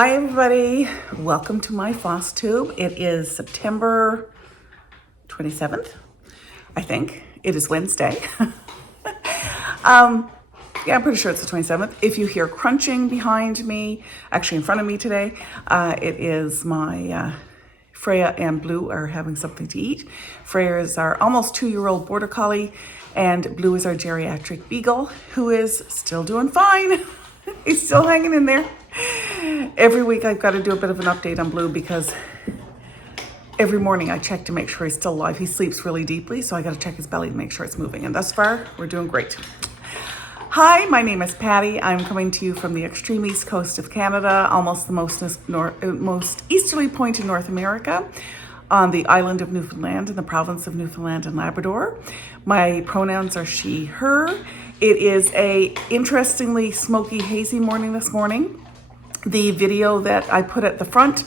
Hi everybody, welcome to my Flosstube. It is September 27th, I think. It is Wednesday. Yeah, I'm pretty sure it's the 27th. If you hear crunching behind me, actually in front of me today, it is my Freya and Blue are having something to eat. Freya is our almost 2-year-old border collie, and Blue is our geriatric beagle, who is still doing fine. He's still hanging in there. Every week I've got to do a bit of an update on Blue because every morning I check to make sure he's still alive. He sleeps really deeply, so I got to check his belly to make sure it's moving. And thus far, we're doing great. Hi, my name is Patty. I'm coming to you from the extreme east coast of Canada, almost the most easterly point in North America, on the island of Newfoundland in the province of Newfoundland and Labrador. My pronouns are she, her. It is a interestingly smoky, hazy morning this morning. The video that I put at the front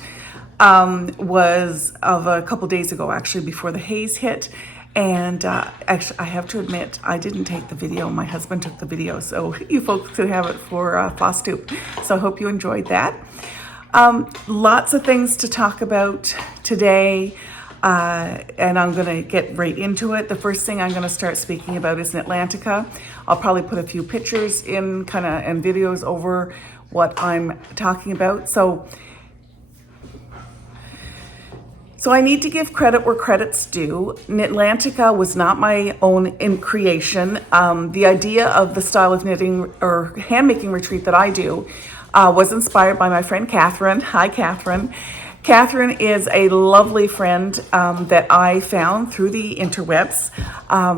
was of a couple days ago, actually, before the haze hit. And actually, I have to admit, I didn't take the video. My husband took the video, so you folks could have it for Flosstube. So I hope you enjoyed that. Lots of things to talk about today, and I'm going to get right into it. The first thing I'm going to start speaking about is Knitlantica. I'll probably put a few pictures in and videos over what I'm talking about. So I need to give credit where credit's due. Knitlantica was not my own creation. The idea of the style of knitting or hand-making retreat that I do was inspired by my friend Catherine. Hi, Catherine. Catherine is a lovely friend that I found through the interwebs,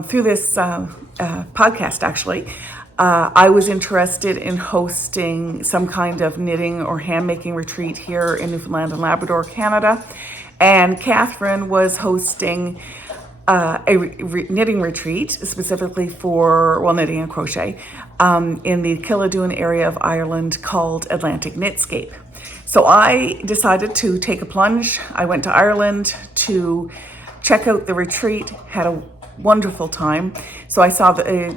through this podcast, actually. I was interested in hosting some kind of knitting or hand-making retreat here in Newfoundland and Labrador, Canada. And Catherine was hosting a knitting retreat specifically for, knitting and crochet in the Killadoon area of Ireland called Atlantic Knitscape. So I decided to take a plunge. I went to Ireland to check out the retreat, had a wonderful time. So I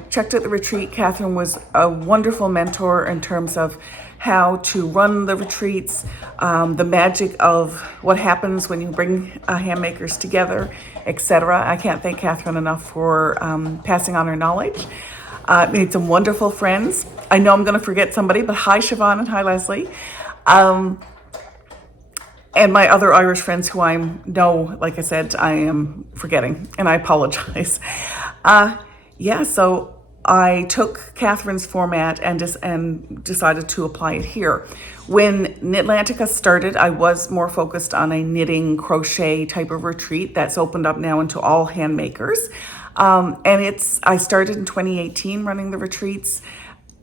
checked out the retreat. Catherine was a wonderful mentor in terms of how to run the retreats, the magic of what happens when you bring handmakers together, etc. I can't thank Catherine enough for passing on her knowledge. Made some wonderful friends. I know I'm going to forget somebody, but hi Siobhan and hi Leslie. And my other Irish friends who I know, like I said, I am forgetting, and I apologize. So I took Catherine's format and decided to apply it here. When Knitlantica started, I was more focused on a knitting crochet type of retreat that's opened up now into all hand makers. I started in 2018 running the retreats,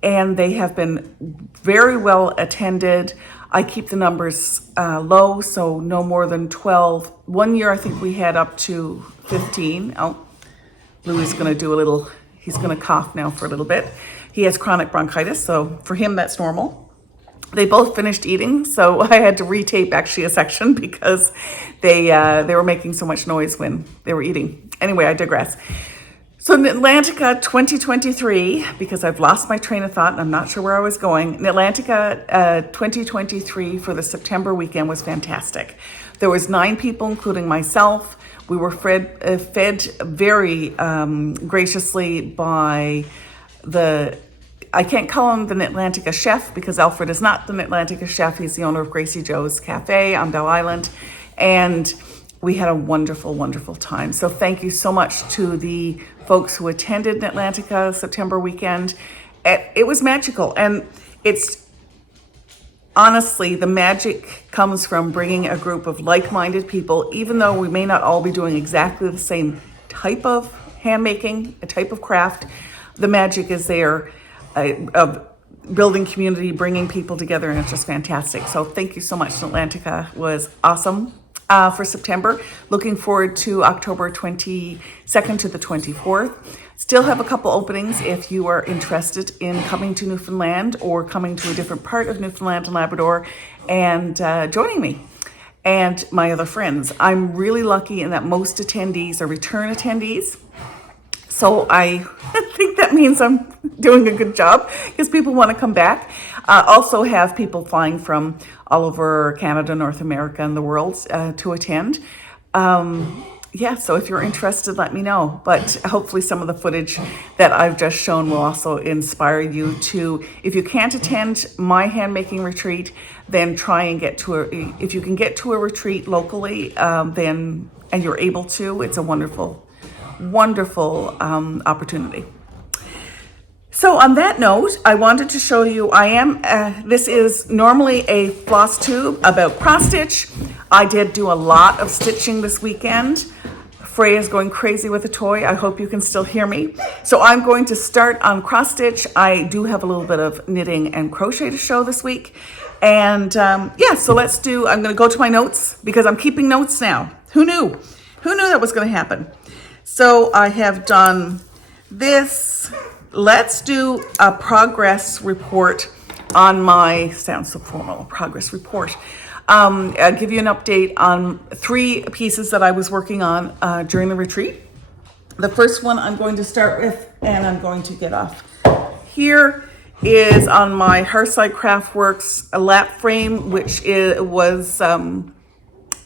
and they have been very well attended. I keep the numbers low, so no more than 12. One year, I think we had up to 15. Oh, Louis is going to he's going to cough now for a little bit. He has chronic bronchitis, so for him, that's normal. They both finished eating, so I had to retape actually a section because they were making so much noise when they were eating. Anyway, I digress. So Knitlantica 2023, because I've lost my train of thought and I'm not sure where I was going. Knitlantica 2023 for the September weekend was fantastic. There was 9 people, including myself. We were fed very graciously by I can't call him the Knitlantica chef because Alfred is not the Knitlantica chef. He's the owner of Gracie Joe's Cafe on Bell Island. And we had a wonderful, wonderful time. So thank you so much to the folks who attended Knitlantica September weekend. It was magical. And it's honestly, the magic comes from bringing a group of like-minded people, even though we may not all be doing exactly the same type of handmaking, a type of craft. The magic is there of building community, bringing people together, and it's just fantastic. So thank you so much. Atlantica was awesome for September. Looking forward to October 22nd to the 24th. Still have a couple openings if you are interested in coming to Newfoundland or coming to a different part of Newfoundland and Labrador and joining me and my other friends. I'm really lucky in that most attendees are return attendees. So I think that means I'm doing a good job because people want to come back. Also have people flying from all over Canada, North America, and the world to attend. Yeah, so if you're interested, let me know. But hopefully some of the footage that I've just shown will also inspire you to, if you can't attend my handmaking retreat, then try and get to if you can get to a retreat locally, then, and you're able to, it's a wonderful, wonderful opportunity. So on that note, I wanted to show you, this is normally a Flosstube about cross stitch. I did do a lot of stitching this weekend. Freya's going crazy with a toy. I hope you can still hear me. So I'm going to start on cross stitch. I do have a little bit of knitting and crochet to show this week. And yeah, so I'm gonna go to my notes because I'm keeping notes now. Who knew? Who knew that was gonna happen? So I have done this. Let's do a progress report on my, sounds so formal, progress report. I'll give you an update on 3 pieces that I was working on during the retreat. The first one I'm going to start with, and I'm going to get off here, is on my Hearthside Craftworks lap frame, which was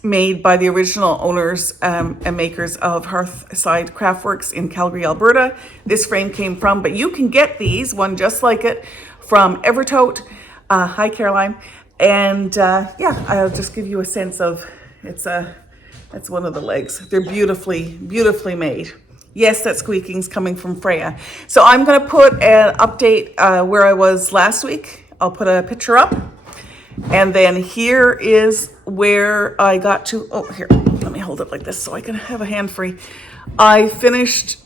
made by the original owners and makers of Hearthside Craftworks in Calgary, Alberta. This frame came from, but you can get these, one just like it, from Evertote. Hi, Caroline. And yeah, I'll just give you a sense of, that's one of the legs. They're beautifully, beautifully made. Yes, that squeaking's coming from Freya. So I'm gonna put an update where I was last week. I'll put a picture up. And then here is where I got to, oh, here, let me hold it like this so I can have a hand free. I finished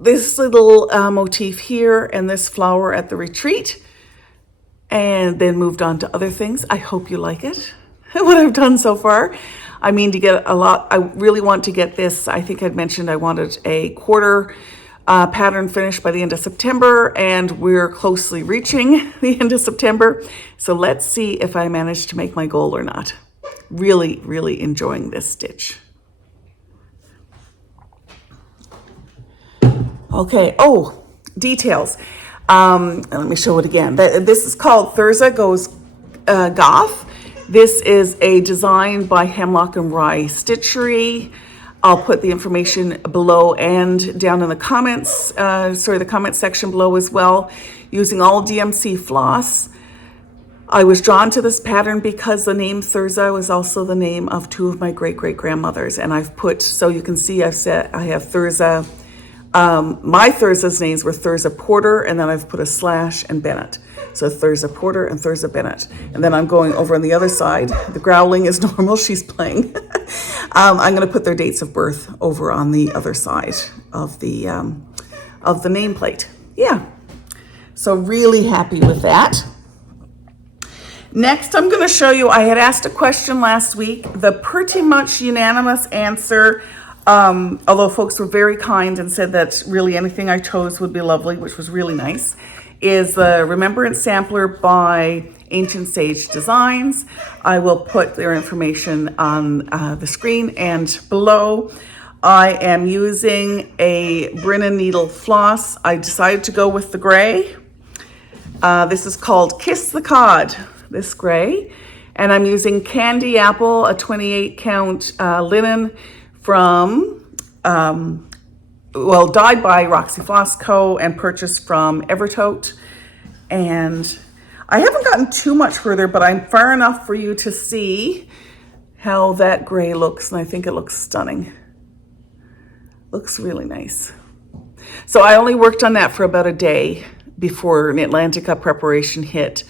this little motif here and this flower at the retreat, and then moved on to other things. I hope you like it, what I've done so far. I mean to get a lot, I really want to get this, I think I'd mentioned I wanted a quarter pattern finished by the end of September, and we're closely reaching the end of September. So let's see if I manage to make my goal or not. Really, really enjoying this stitch. Okay, oh, details. Let me show it again. This is called Thurza Goes Goth. This is a design by Hemlock and Rye Stitchery. I'll put the information below and down in the comments, the comment section below as well, using all DMC floss. I was drawn to this pattern because the name Thurza was also the name of 2 of my great-great-grandmothers. And I've put, so you can see I've said I have Thurza. My Thurza's names were Thurza Porter, and then I've put a slash and Bennett. So Thurza Porter and Thurza Bennett. And then I'm going over on the other side. The growling is normal, she's playing. I'm gonna put their dates of birth over on the other side of the nameplate. Yeah, so really happy with that. Next, I'm gonna show you, I had asked a question last week, the pretty much unanimous answer, although folks were very kind and said that really anything I chose would be lovely, which was really nice, is the Remembrance Sampler by Ancient Sage Designs. I will put their information on the screen and below. I am using a Brennan needle floss. I decided to go with the gray. This is called Kiss the Cod, this gray. And I'm using Candy Apple, a 28 count linen from, dyed by Roxy Floss Co. and purchased from Evertote. And I haven't gotten too much further, but I'm far enough for you to see how that gray looks, and I think it looks stunning. Looks really nice. So I only worked on that for about a day before Knitlantica preparation hit,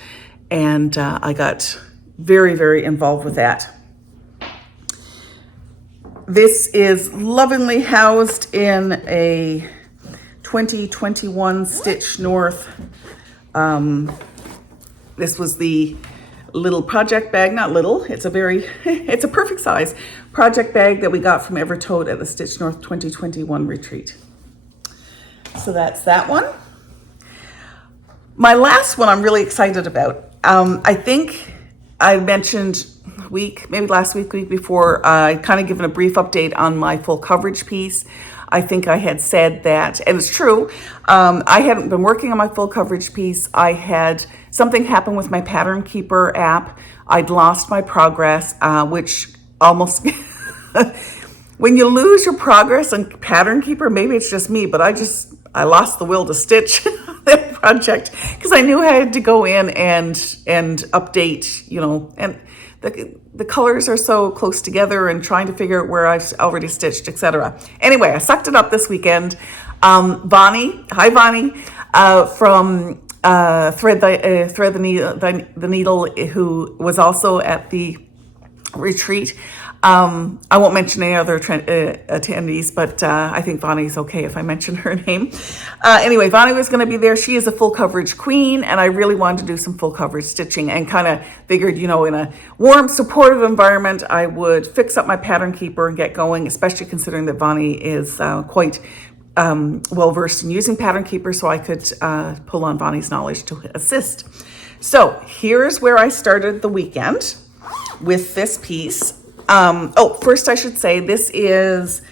and I got very, very involved with that. This is lovingly housed in a 2021 Stitch North. This was the little project bag, not little, it's a perfect size project bag that we got from Evertote at the Stitch North 2021 retreat. So that's that one. My last one I'm really excited about. I think I mentioned maybe last week before, I kind of given a brief update on my full coverage piece. I think I had said that, and it's true, I hadn't been working on my full coverage piece. I had something happen with my Pattern Keeper app. I'd lost my progress, which almost, when you lose your progress on Pattern Keeper, maybe it's just me, but I lost the will to stitch that project because I knew I had to go in and update, and the colors are so close together and trying to figure out where I've already stitched, etc. Anyway, I sucked it up this weekend. Bonnie, hi Bonnie, from Thread the Needle, who was also at the retreat. I won't mention any other attendees, but I think Bonnie's okay if I mention her name. Anyway, Bonnie was going to be there. She is a full coverage queen, and I really wanted to do some full coverage stitching and kind of figured, in a warm, supportive environment, I would fix up my Pattern Keeper and get going, especially considering that Bonnie is quite well-versed in using Pattern Keeper, so I could pull on Bonnie's knowledge to assist. So here's where I started the weekend with this piece. First I should say this is,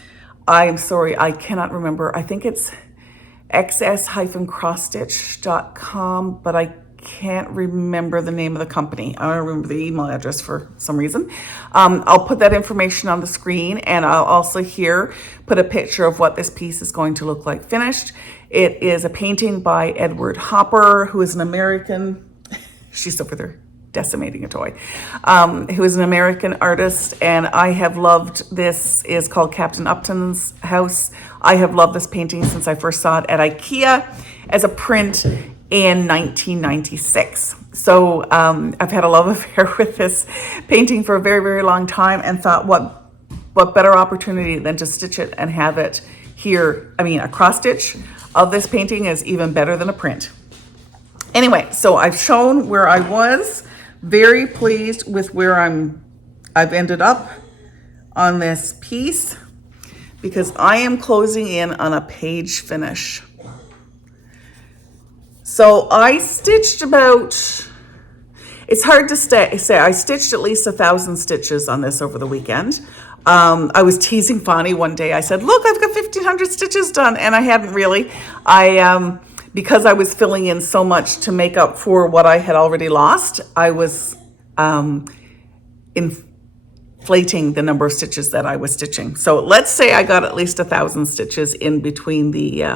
I'm sorry, I cannot remember. I think it's xs-crossstitch.com, but I can't remember the name of the company. I don't remember the email address for some reason. I'll put that information on the screen, and I'll also here put a picture of what this piece is going to look like finished. It is a painting by Edward Hopper, who is an American, she's over there decimating a toy, who is an American artist, and I have loved this. Is called Captain Upton's House. I have loved this painting since I first saw it at IKEA as a print in 1996. So I've had a love affair with this painting for a very, very long time, and thought what better opportunity than to stitch it and have it here. I mean, a cross stitch of this painting is even better than a print. Anyway, so I've shown where I was. Very pleased with where I've ended up on this piece, because I am closing in on a page finish. So I stitched about, it's hard to say, I stitched at least 1,000 stitches on this over the weekend. I was teasing Bonnie one day. I said, look, I've got 1,500 stitches done, and I hadn't really. Because I was filling in so much to make up for what I had already lost, I was inflating the number of stitches that I was stitching. So let's say I got at least 1,000 stitches in between the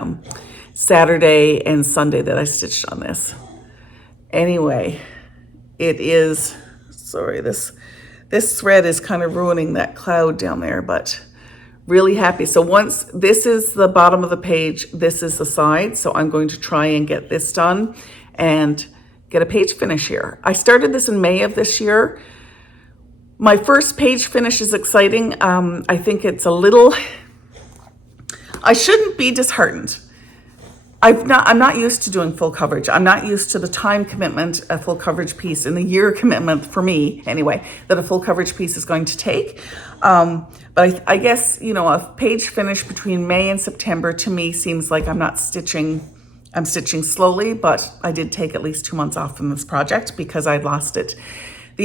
Saturday and Sunday that I stitched on this. Anyway, it is, sorry, this thread is kind of ruining that cloud down there, but really happy. So once this is the bottom of the page, this is the side. So I'm going to try and get this done and get a page finish here. I started this in May of this year. My first page finish is exciting. I think it's a little, I shouldn't be disheartened. I'm not used to doing full coverage. I'm not used to the time commitment a full coverage piece and the year commitment, for me anyway, that a full coverage piece is going to take. But I guess, a page finish between May and September to me seems like I'm stitching slowly, but I did take at least 2 months off from this project because I'd lost the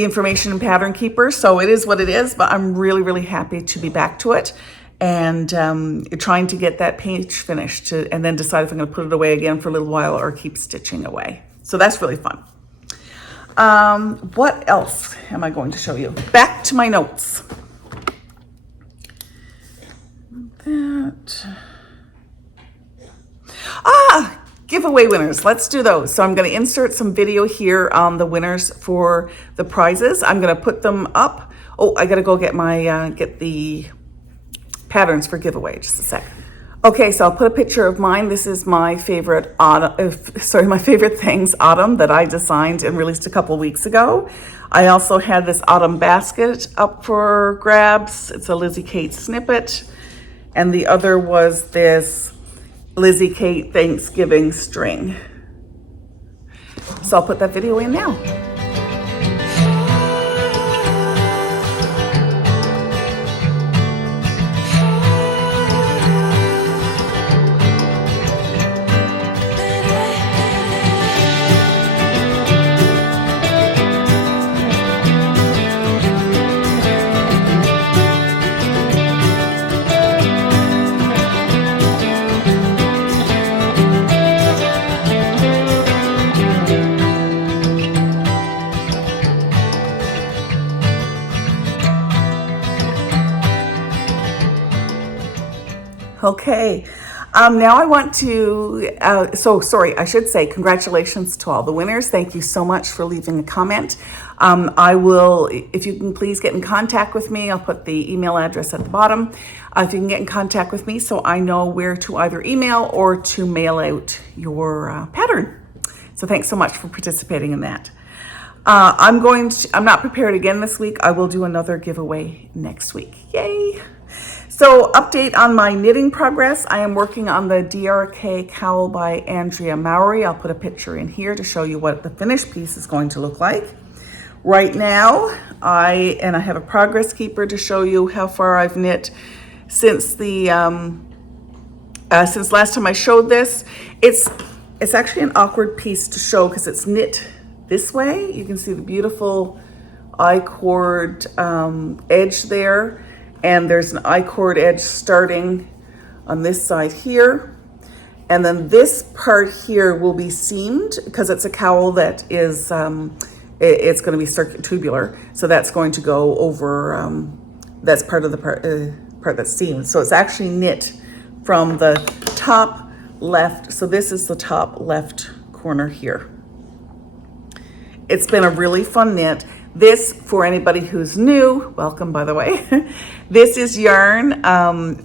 information in Pattern Keeper. So it is what it is, but I'm really, really happy to be back to it. And trying to get that page finished and then decide if I'm going to put it away again for a little while or keep stitching away. So that's really fun. What else am I going to show you? Back to my notes. Giveaway winners. Let's do those. So I'm going to insert some video here on the winners for the prizes. I'm going to put them up. Oh, I got to go get my get the patterns for giveaway. Just a sec. Okay, so I'll put a picture of mine. This is my favorite my favorite things autumn that I designed and released a couple weeks ago. I also had this autumn basket up for grabs. It's a Lizzie Kate snippet, and the other was this Lizzie Kate Thanksgiving string. So I'll put that video in now. Okay. Now I want to, I should say congratulations to all the winners. Thank you so much for leaving a comment. I will, if you can please get in contact with me, I'll put the email address at the bottom. If you can get in contact with me so I know where to either email or to mail out your pattern. So thanks so much for participating in that. I'm not prepared again this week. I will do another giveaway next week. Yay! So update on my knitting progress. I am working on the DRK cowl by Andrea Mowry. I'll put a picture in here to show you what the finished piece is going to look like. Right now, I have a progress keeper to show you how far I've knit since the since last time I showed this. It's actually an awkward piece to show because it's knit this way. You can see the beautiful I-cord edge there. And there's an I-cord edge starting on this side here. And then this part here will be seamed because it's a cowl that is, it's going to be tubular. So that's going to go over, that's part of the part that's seamed. So it's actually knit from the top left. So this is the top left corner here. It's been a really fun knit. This, for anybody who's new, welcome by the way. This is yarn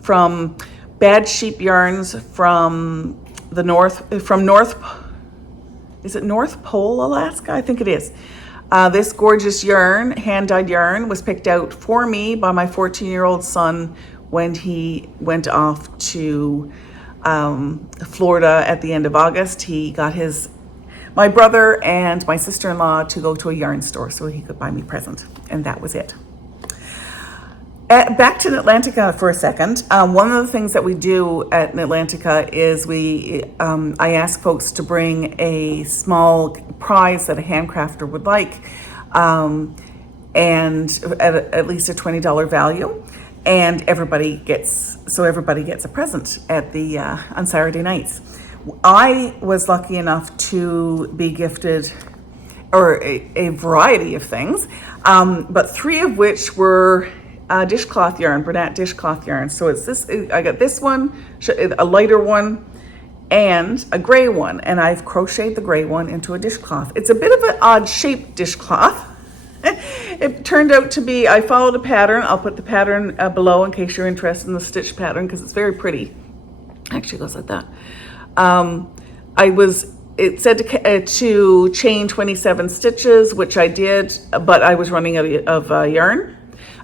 from Bad Sheep Yarns from the is it North Pole, Alaska? I think it is. This gorgeous yarn, hand-dyed yarn, was picked out for me by my 14-year-old son when he went off to Florida at the end of August. He got my brother and my sister-in-law to go to a yarn store so he could buy me a present, and that was it. Back to Knitlantica for a second. One of the things that we do at Knitlantica is I ask folks to bring a small prize that a handcrafter would like, and at least a $20 value, and everybody gets a present at the on Saturday nights. I was lucky enough to be gifted a variety of things, but 3 of which were dishcloth yarn, Bernat dishcloth yarn. So it's this, I got this one, a lighter one, and a gray one, and I've crocheted the gray one into a dishcloth. It's a bit of an odd shaped dishcloth. It turned out to be, I followed a pattern. I'll put the pattern below in case you're interested in the stitch pattern because it's very pretty. Actually, it goes like that. It said to chain 27 stitches, which I did, but I was running out of yarn.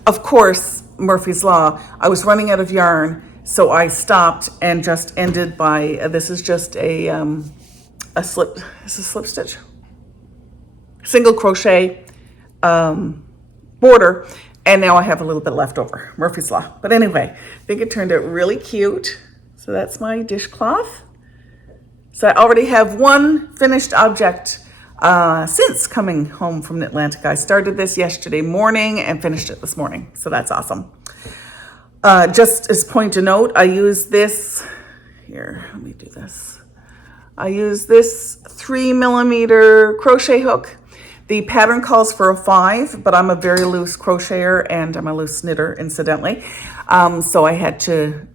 Of course, Murphy's Law, I was running out of yarn, so I stopped and just ended by, this is just a slip stitch, single crochet border, and now I have a little bit left over, Murphy's Law. But anyway, I think it turned out really cute. So that's my dishcloth. So I already have one finished object since coming home from Knitlantica. I started this yesterday morning and finished it this morning. So that's awesome. Just as a point to note, I use this, here, let me do this. I use this 3mm crochet hook. The pattern calls for a 5, but I'm a very loose crocheter and I'm a loose knitter, incidentally. So I had to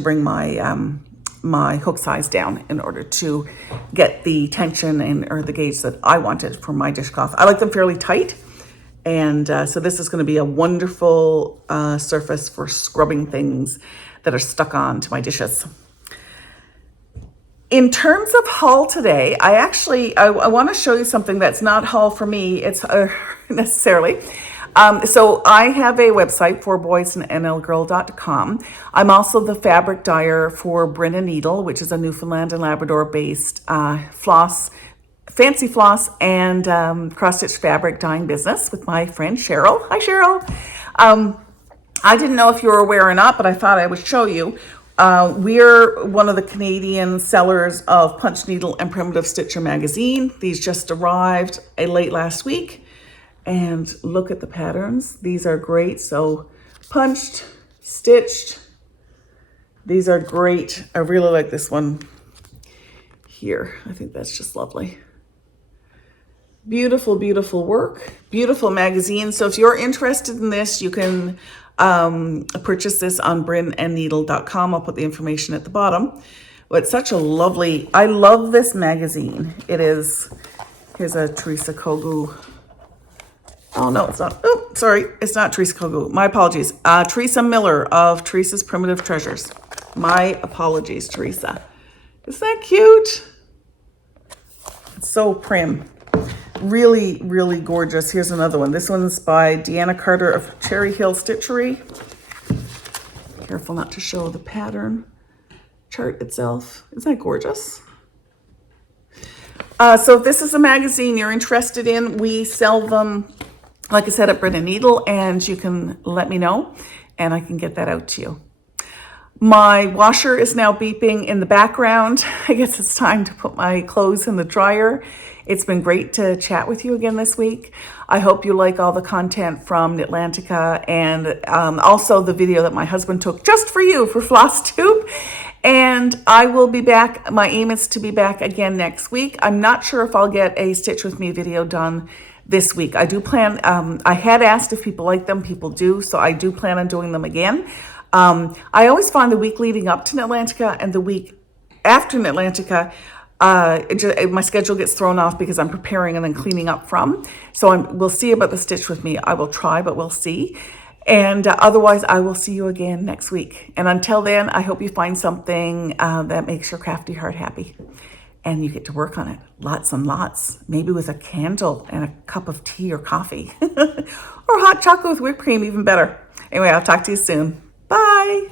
bring my my hook size down in order to get the tension or the gauge that I wanted for my dishcloth. I like them fairly tight, and so this is going to be a wonderful surface for scrubbing things that are stuck onto my dishes. In terms of haul today, I want to show you something that's not haul for me. It's necessarily. So I have a website for boysandnlgirl.com. I'm also the fabric dyer for Brenna Needle, which is a Newfoundland and Labrador based fancy floss and cross-stitch fabric dyeing business with my friend Cheryl. Hi, Cheryl. I didn't know if you were aware or not, but I thought I would show you. We're one of the Canadian sellers of Punch Needle and Primitive Stitcher Magazine. These just arrived late last week. And look at the patterns. These are great. So punched, stitched. These are great. I really like this one here. I think that's just lovely. Beautiful, beautiful work. Beautiful magazine. So if you're interested in this, you can I purchased this on brynandneedle.com. I'll put the information at the bottom. But it's such a lovely, I love this magazine. It is, here's a Teresa Kogu. Oh, no, it's not. Oh, sorry. It's not Teresa Kogu. My apologies. Teresa Miller of Teresa's Primitive Treasures. My apologies, Teresa. Isn't that cute? It's so prim. Really, really gorgeous. Here's another one. This one's by Deanna Carter of Cherry Hill Stitchery. Careful not to show the pattern chart itself. Isn't that gorgeous? So if this is a magazine you're interested in, we sell them, like I said, at Bryn and Needle, and you can let me know and I can get that out to you. My washer is now beeping in the background. I guess it's time to put my clothes in the dryer. It's been great to chat with you again this week. I hope you like all the content from Knitlantica and also the video that my husband took just for you for Flosstube. And I will be back. My aim is to be back again next week. I'm not sure if I'll get a Stitch With Me video done this week. I do plan, I had asked if people like them, people do, so I do plan on doing them again. I always find the week leading up to Knitlantica and the week after Knitlantica, my schedule gets thrown off because I'm preparing and then cleaning up from. So we'll see about the Stitch With Me. I will try, but we'll see. And otherwise, I will see you again next week. And until then, I hope you find something that makes your crafty heart happy. And you get to work on it. Lots and lots. Maybe with a candle and a cup of tea or coffee. Or hot chocolate with whipped cream, even better. Anyway, I'll talk to you soon. Bye.